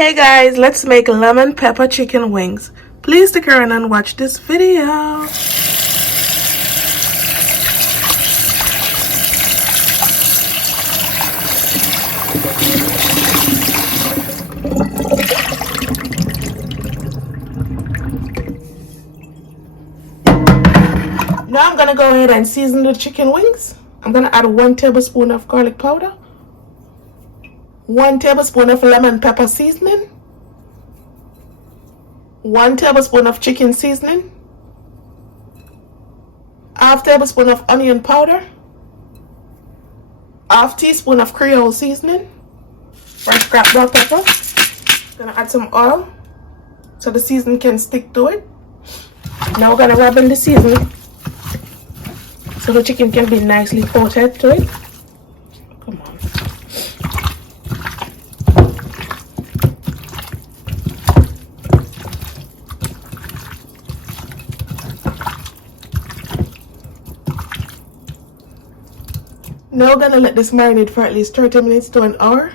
Hey guys, let's make lemon pepper chicken wings. Please stick around and watch this video. Now I'm gonna go ahead and season the chicken wings. I'm gonna add 1 tablespoon of garlic powder, 1 tablespoon of lemon pepper seasoning, 1 tablespoon of chicken seasoning, ½ tablespoon of onion powder, ½ teaspoon of Creole seasoning, fresh cracked black pepper. Gonna add some oil so the seasoning can stick to it. Now we're gonna rub in the seasoning so the chicken can be nicely coated to it. Come on. Now we're gonna let this marinate for at least 30 minutes to an hour.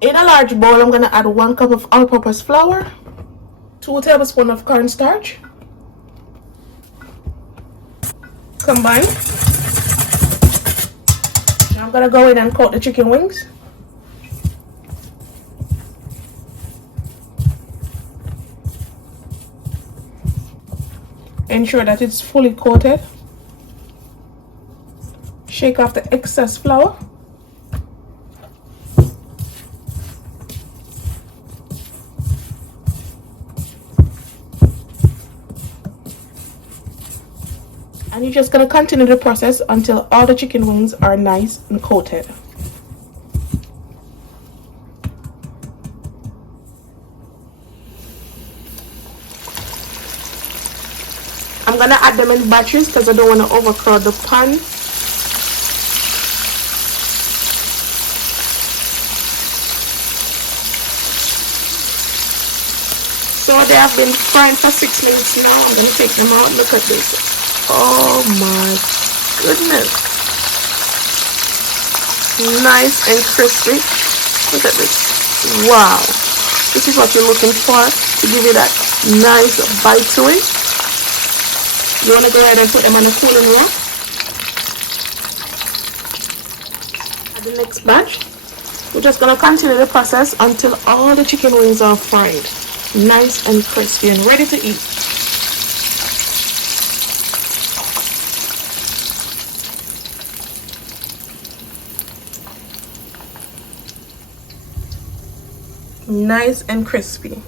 In a large bowl, I'm gonna add 1 cup of all-purpose flour, 2 tablespoons of cornstarch. Combine. Now I'm gonna go in and coat the chicken wings. Ensure that it's fully coated. Shake off the excess flour. And you're just going to continue the process until all the chicken wings are nice and coated. I'm going to add them in batches because I don't want to overcrowd the pan. So they have been frying for 6 minutes now. I'm going to take them out. Look at this. Oh my goodness. Nice and crispy. Look at this. Wow. This is what you're looking for to give you that nice bite to it. You want to go ahead and put them on a cooling rack. Add the next batch. We're just going to continue the process until all the chicken wings are fried. Nice and crispy and ready to eat. Nice and crispy.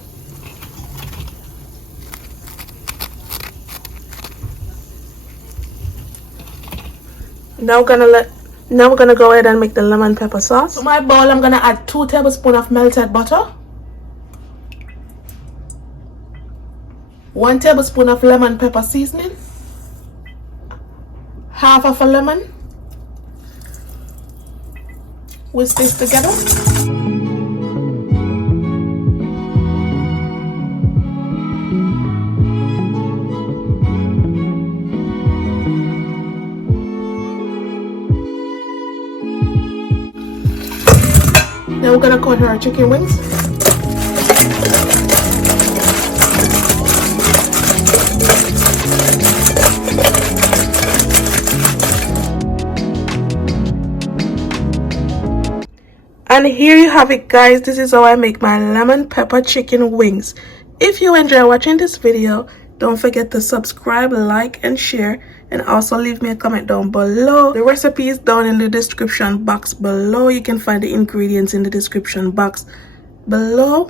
Now we're gonna go ahead and make the lemon pepper sauce. To my bowl, I'm gonna add 2 tablespoons of melted butter, 1 tablespoon of lemon pepper seasoning, half of a lemon. Whisk this together. Now we're gonna coat our chicken wings. And here you have it, guys. This is how I make my lemon pepper chicken wings. If you enjoy watching this video, don't forget to subscribe, like, and share, and also leave me a comment down below. The recipe is down in the description box below. You can find the ingredients in the description box below.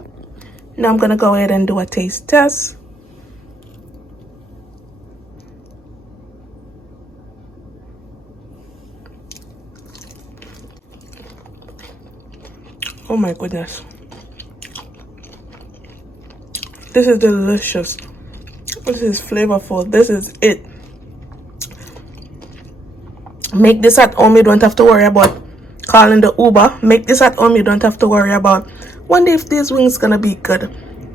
Now I'm gonna go ahead and do a taste test. Oh my goodness, this is delicious. This is flavorful. This is it. Make this at home. You don't have to worry about calling the Uber. Make this at home. You don't have to worry about wonder if these wings gonna be good.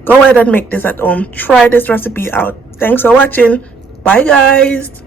Go ahead and make this at home. Try this recipe out. Thanks for watching. Bye guys.